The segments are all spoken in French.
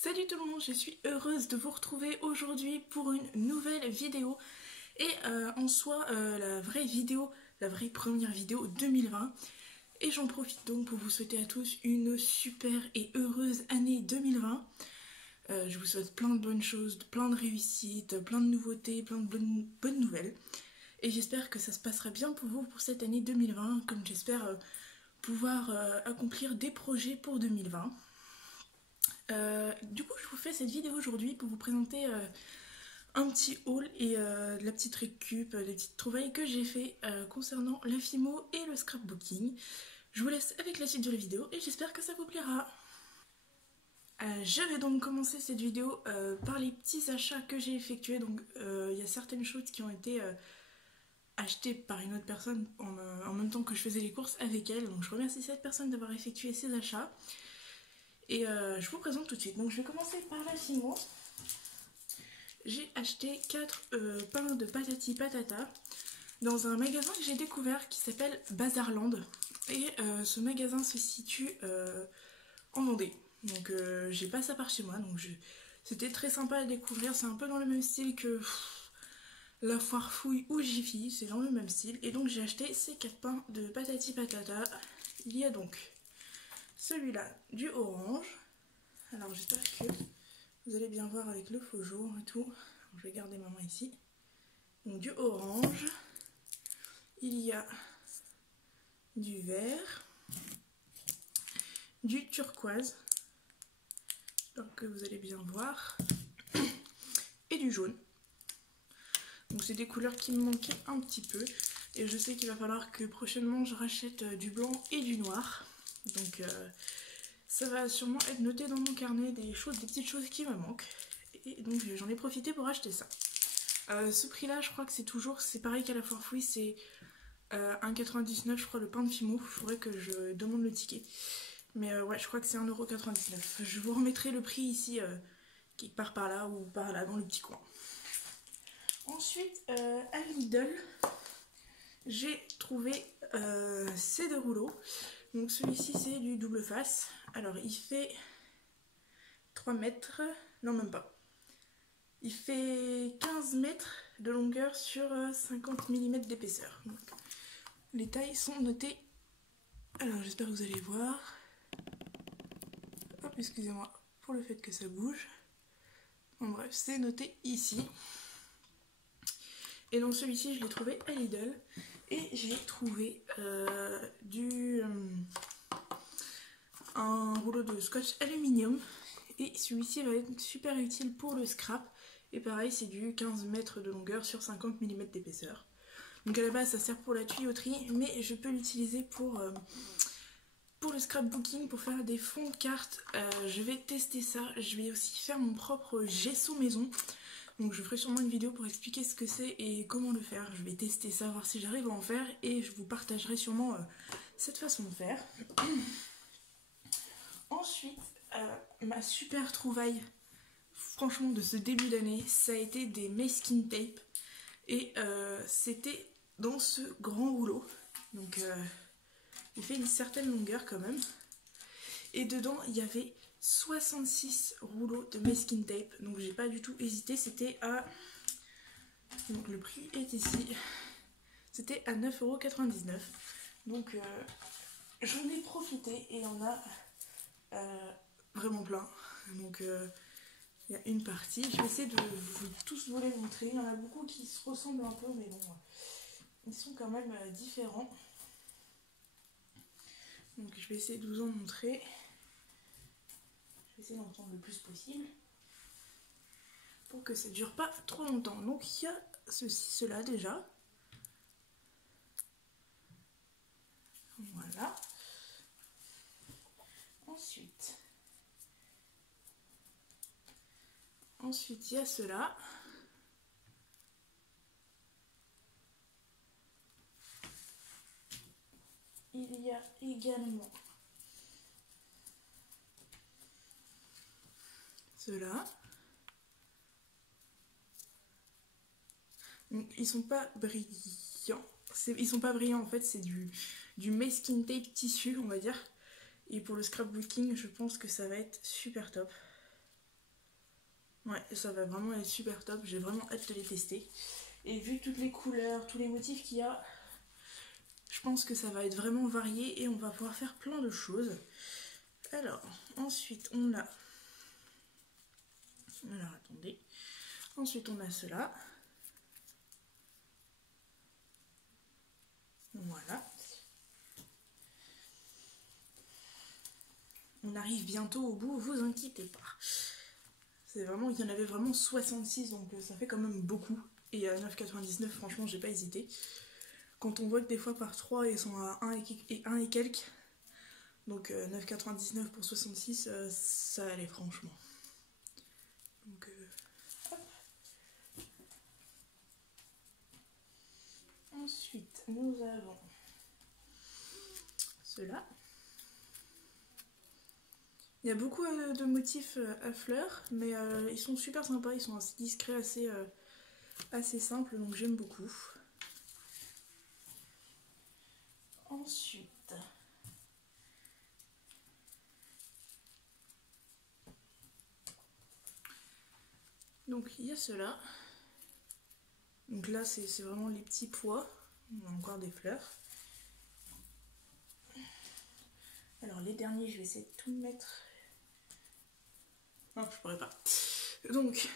Salut tout le monde, je suis heureuse de vous retrouver aujourd'hui pour une nouvelle vidéo. Et en soi, la vraie première vidéo 2020. Et j'en profite donc pour vous souhaiter à tous une super et heureuse année 2020. Je vous souhaite plein de bonnes choses, plein de réussites, plein de nouveautés, plein de bonnes nouvelles. Et j'espère que ça se passera bien pour vous pour cette année 2020, comme j'espère pouvoir accomplir des projets pour 2020. Du coup, je vous fais cette vidéo aujourd'hui pour vous présenter un petit haul et de la petite récup, des petites trouvailles que j'ai fait concernant la FIMO et le scrapbooking. Je vous laisse avec la suite de la vidéo et j'espère que ça vous plaira. Je vais donc commencer cette vidéo par les petits achats que j'ai effectués. Donc il y a certaines choses qui ont été achetées par une autre personne en même temps que je faisais les courses avec elle. Donc je remercie cette personne d'avoir effectué ces achats. Et je vous présente tout de suite. Donc je vais commencer par la FIMO. J'ai acheté 4 pains de patati patata dans un magasin que j'ai découvert qui s'appelle Bazarland. Et ce magasin se situe en Vendée. Donc j'ai pas ça par chez moi. Donc c'était très sympa à découvrir. C'est un peu dans le même style que la Foire Fouille ou Jiffy. C'est dans le même style. Et donc j'ai acheté ces 4 pains de patati patata. Il y a donc celui-là du orange. Alors j'espère que vous allez bien voir avec le faux jour et tout. Je vais garder ma main ici. Donc du orange. Il y a du vert. Du turquoise. J'espère que vous allez bien voir. Et du jaune. Donc c'est des couleurs qui me manquaient un petit peu. Et je sais qu'il va falloir que prochainement je rachète du blanc et du noir. Donc ça va sûrement être noté dans mon carnet des petites choses qui me manquent. Et donc j'en ai profité pour acheter ça. Ce prix là je crois que c'est pareil qu'à la Foire Fouille, c'est 1,99 je crois le pain de Fimo. Il faudrait que je demande le ticket. Mais ouais, je crois que c'est 1,99 €. Je vous remettrai le prix ici, quelque part par là ou par là dans le petit coin. Ensuite, à Lidl, j'ai trouvé ces 2 rouleaux. Donc celui-ci c'est du double face. Alors il fait 3 mètres, non même pas. Il fait 15 mètres de longueur sur 50 mm d'épaisseur. Donc, les tailles sont notées. Alors j'espère que vous allez voir. Hop, excusez-moi pour le fait que ça bouge. Bon bref, c'est noté ici. Et donc celui-ci je l'ai trouvé à Lidl. Et j'ai trouvé un rouleau de scotch aluminium. Et celui-ci va être super utile pour le scrap. Et pareil, c'est du 15 mètres de longueur sur 50 mm d'épaisseur. Donc à la base, ça sert pour la tuyauterie, mais je peux l'utiliser pour le scrapbooking, pour faire des fonds de cartes. Je vais tester ça. Je vais aussi faire mon propre gesso maison. Donc je ferai sûrement une vidéo pour expliquer ce que c'est et comment le faire. Je vais tester ça, voir si j'arrive à en faire. Et je vous partagerai sûrement cette façon de faire. Ensuite, ma super trouvaille, franchement, de ce début d'année, ça a été des masking tape. Et c'était dans ce grand rouleau. Donc il fait une certaine longueur quand même. Et dedans, il y avait 66 rouleaux de masking tape. Donc j'ai pas du tout hésité. C'était à... Donc le prix est ici. C'était à 9,99 €. Donc j'en ai profité et il y en a vraiment plein. Donc il y a une partie. Je vais essayer de tous vous les montrer. Il y en a beaucoup qui se ressemblent un peu, mais bon, ils sont quand même différents. Donc je vais essayer de vous en montrer. Je vais essayer d'en prendre le plus possible pour que ça ne dure pas trop longtemps. Donc il y a ceci, cela déjà. Voilà. Ensuite il y a cela. Il y a également cela. Donc, ils sont pas brillants. Ils sont pas brillants en fait, c'est du masking tape tissu, on va dire. Et pour le scrapbooking, je pense que ça va être super top. Ouais, ça va vraiment être super top, j'ai vraiment hâte de les tester. Et vu toutes les couleurs, tous les motifs qu'il y a, je pense que ça va être vraiment varié et on va pouvoir faire plein de choses. Alors, ensuite on a... Alors attendez. Ensuite on a cela. Voilà. On arrive bientôt au bout, vous inquiétez pas. C'est vraiment, il y en avait vraiment 66, donc ça fait quand même beaucoup. Et à 9,99, franchement, j'ai pas hésité. Quand on voit que des fois par 3, ils sont à 1 et quelques. Donc 9,99 pour 66, ça allait franchement. Donc hop. Ensuite, nous avons cela. Il y a beaucoup de motifs à fleurs, mais ils sont super sympas, ils sont assez discrets, assez simples, donc j'aime beaucoup. Ensuite, donc il y a cela. Donc là c'est vraiment les petits pois, on a encore des fleurs. Alors les derniers, je vais essayer de tout mettre. Non, je pourrais pas. Donc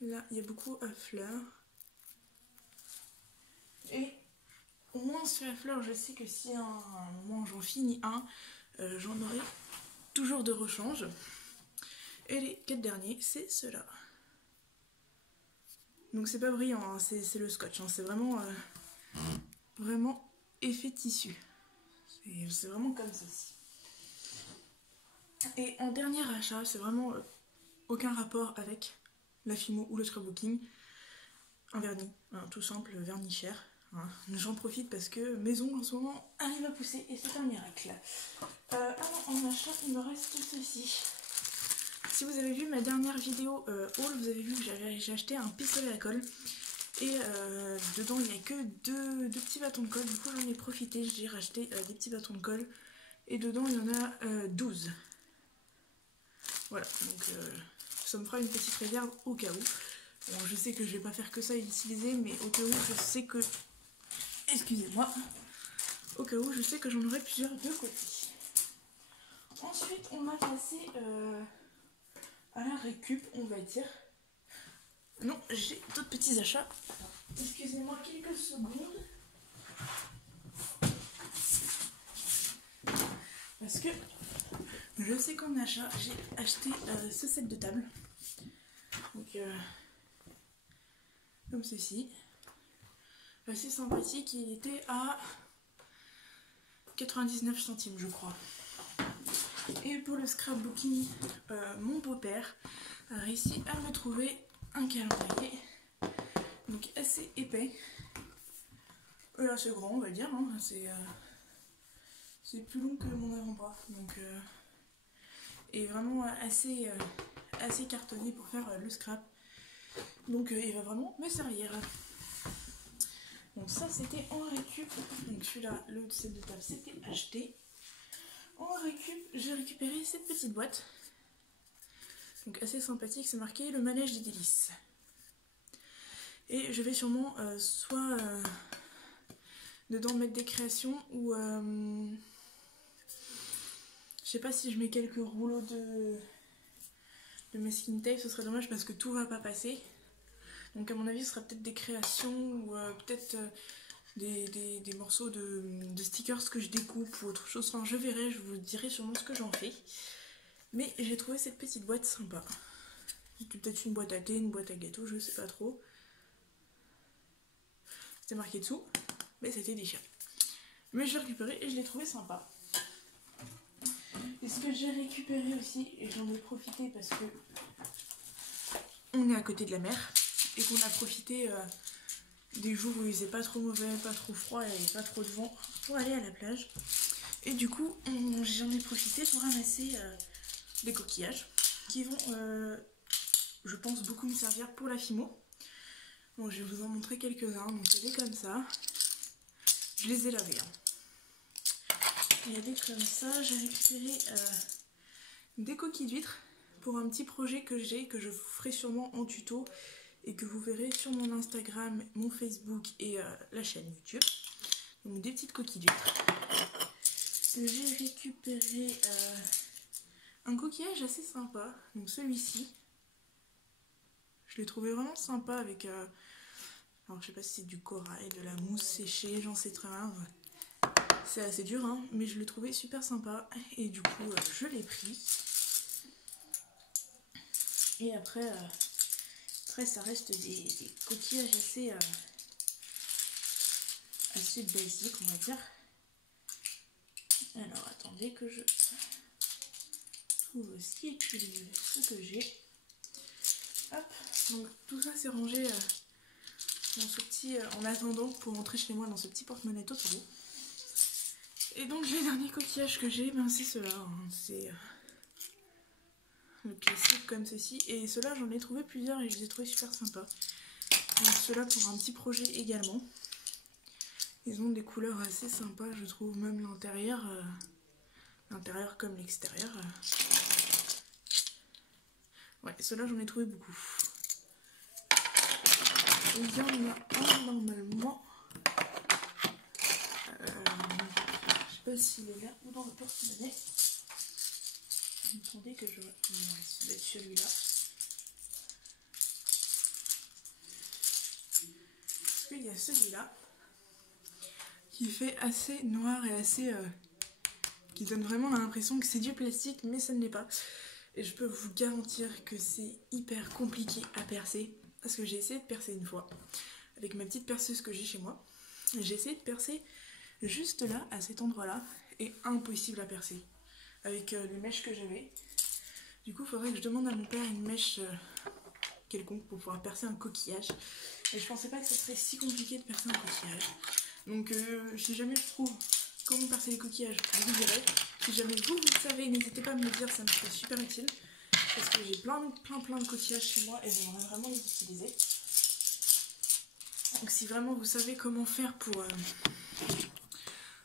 là il y a beaucoup à fleurs. Et au moins sur la fleur, je sais que si à un moment j'en finis un, j'en aurai toujours de rechange. Et les 4 derniers, c'est ceux-là. Donc c'est pas brillant, hein, c'est le scotch, hein, c'est vraiment, vraiment effet tissu. C'est vraiment comme ceci. Et en dernier achat, c'est vraiment aucun rapport avec la Fimo ou le scrapbooking. Un vernis, hein, tout simple, vernis cher. Hein. J'en profite parce que mes ongles en ce moment arrivent à pousser et c'est un miracle. Alors en achat, il me reste ceci. Si vous avez vu ma dernière vidéo haul, vous avez vu que j'ai acheté un pistolet à colle. Et dedans il n'y a que deux petits bâtons de colle. Du coup j'en ai profité, j'ai racheté des petits bâtons de colle. Et dedans il y en a 12. Voilà, donc ça me fera une petite réserve au cas où. Bon, je sais que je vais pas faire que ça et l'utiliser, mais au cas où je sais que... Excusez-moi. Au cas où je sais que j'en aurai plusieurs de côté. Ensuite on va passer à la récup, on va dire. Non, j'ai d'autres petits achats. Excusez-moi quelques secondes. Parce que je sais qu'en achat, j'ai acheté ce set de table. Donc, comme ceci. Assez sympathique, il était à 99 centimes, je crois. Et pour le scrapbooking, mon beau-père a réussi à me trouver un calendrier. Donc assez épais. Et assez grand, on va dire. Hein. C'est plus long que mon avant-bras. Donc, et vraiment assez cartonné pour faire le scrap. Donc il va vraiment me servir. Donc ça c'était en récup. Donc celui-là, le set de table, c'était acheté. En récup, j'ai récupéré cette petite boîte. Donc assez sympathique, c'est marqué le manège des délices. Et je vais sûrement soit dedans mettre des créations ou je sais pas si je mets quelques rouleaux de masking tape, ce serait dommage parce que tout va pas passer. Donc à mon avis ce sera peut-être des créations ou peut-être des morceaux de stickers que je découpe ou autre chose. Enfin je verrai, je vous dirai sûrement ce que j'en fais. Mais j'ai trouvé cette petite boîte sympa. C'était peut-être une boîte à thé, une boîte à gâteau, je sais pas trop. C'était marqué dessous, mais c'était déchiré. Mais je l'ai récupéré et je l'ai trouvé sympa. Et ce que j'ai récupéré aussi, et j'en ai profité parce que on est à côté de la mer et qu'on a profité des jours où il faisait pas trop mauvais, pas trop froid et pas trop de vent pour aller à la plage. Et du coup, j'en ai profité pour ramasser des coquillages qui vont, je pense, beaucoup me servir pour la Fimo. Bon, je vais vous en montrer quelques-uns. Donc, il y a des comme ça. Je les ai lavés. Hein. Il y a des comme ça. J'ai récupéré des coquilles d'huîtres pour un petit projet que j'ai, que je ferai sûrement en tuto et que vous verrez sur mon Instagram, mon Facebook et la chaîne YouTube. Donc des petites coquilles d'huîtres. J'ai récupéré un coquillage assez sympa, donc celui-ci. Je l'ai trouvé vraiment sympa avec, alors je sais pas si c'est du corail, de la mousse séchée, j'en sais très rien. C'est assez dur, hein, mais je l'ai trouvé super sympa et du coup je l'ai pris. Et après ça reste des coquillages assez basiques, on va dire. Alors attendez que je trouve aussi ce que j'ai. Hop, donc tout ça c'est rangé dans ce petit, en attendant pour rentrer chez moi dans ce petit porte-monnaie Totoro. Et donc les derniers coquillages que j'ai, ben c'est ceux-là, hein. C'est le classique comme ceci. Et ceux-là j'en ai trouvé plusieurs et je les ai trouvés super sympas. Donc ceux-là pour un petit projet également. Ils ont des couleurs assez sympas, je trouve, même l'intérieur comme l'extérieur. Ouais, ceux-là j'en ai trouvé beaucoup. Et il y en a un normalement. Je sais pas s'il est là ou dans le porte-monnaie. Attendez que je vois. Ouais, ça doit être celui-là. Parce qu'il y a celui-là qui fait assez noir et assez. Qui donne vraiment l'impression que c'est du plastique, mais ça ne l'est pas. Et je peux vous garantir que c'est hyper compliqué à percer. Parce que j'ai essayé de percer une fois avec ma petite perceuse que j'ai chez moi. J'ai essayé de percer juste là, à cet endroit-là, et impossible à percer avec les mèches que j'avais. Du coup, il faudrait que je demande à mon père une mèche quelconque pour pouvoir percer un coquillage. Et je pensais pas que ce serait si compliqué de percer un coquillage. Donc, si jamais je trouve comment percer les coquillages, je vous dirai. Si jamais vous le savez, n'hésitez pas à me le dire, ça me serait super utile. Parce que j'ai plein de coquillages chez moi et j'aimerais vraiment les utiliser. Donc si vraiment vous savez comment faire pour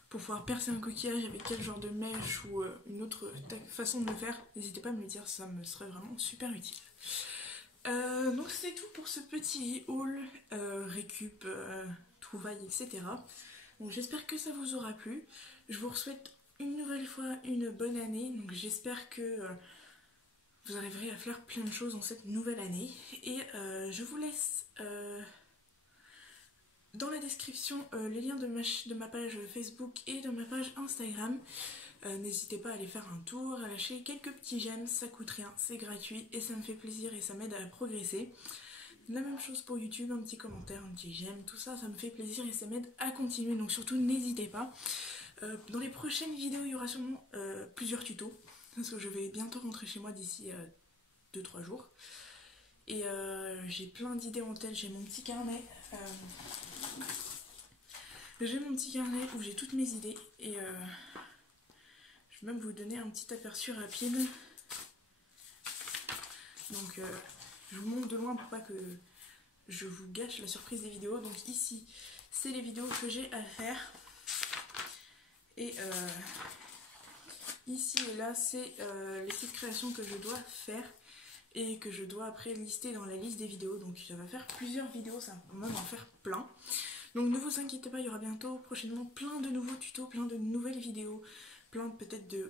pouvoir percer un coquillage avec quel genre de mèche ou une autre façon de le faire, n'hésitez pas à me le dire, ça me serait vraiment super utile. Donc c'est tout pour ce petit haul, récup, trouvailles, etc. Donc j'espère que ça vous aura plu. Je vous souhaite une nouvelle fois une bonne année. Donc j'espère que vous arriverez à faire plein de choses dans cette nouvelle année. Et je vous laisse dans la description les liens de ma page Facebook et de ma page Instagram. N'hésitez pas à aller faire un tour, à lâcher quelques petits j'aime, ça coûte rien, c'est gratuit et ça me fait plaisir et ça m'aide à progresser. La même chose pour YouTube, un petit commentaire, un petit j'aime, tout ça, ça me fait plaisir et ça m'aide à continuer, donc surtout n'hésitez pas. Dans les prochaines vidéos, il y aura sûrement plusieurs tutos, parce que je vais bientôt rentrer chez moi d'ici 2-3 jours. Et j'ai plein d'idées en tête, j'ai mon petit carnet. Où j'ai toutes mes idées et je vais même vous donner un petit aperçu rapide. Donc je vous montre de loin pour pas que je vous gâche la surprise des vidéos. Donc ici c'est les vidéos que j'ai à faire. Et ici et là c'est les petites créations que je dois faire et que je dois après lister dans la liste des vidéos. Donc ça va faire plusieurs vidéos, ça va même en faire plein. Donc ne vous inquiétez pas, il y aura bientôt prochainement plein de nouveaux tutos, plein de nouvelles vidéos, plein peut-être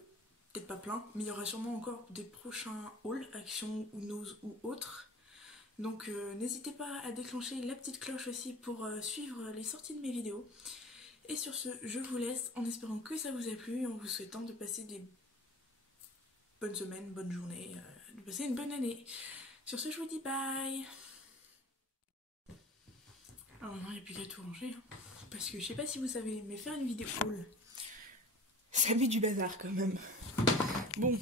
pas plein, mais il y aura sûrement encore des prochains hauls, actions ou nose ou autres. Donc n'hésitez pas à déclencher la petite cloche aussi pour suivre les sorties de mes vidéos. Et sur ce, je vous laisse en espérant que ça vous a plu, en vous souhaitant de passer des bonnes semaines, bonnes journées, de passer une bonne année. Sur ce, je vous dis bye. Alors non, il n'y a plus qu'à tout ranger. Hein. Parce que je sais pas si vous savez, mais faire une vidéo haul, ça met du bazar quand même. Bon,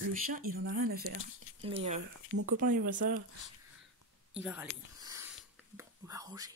le chien, il en a rien à faire. Mais mon copain, il voit ça, il va râler. Bon, on va ranger.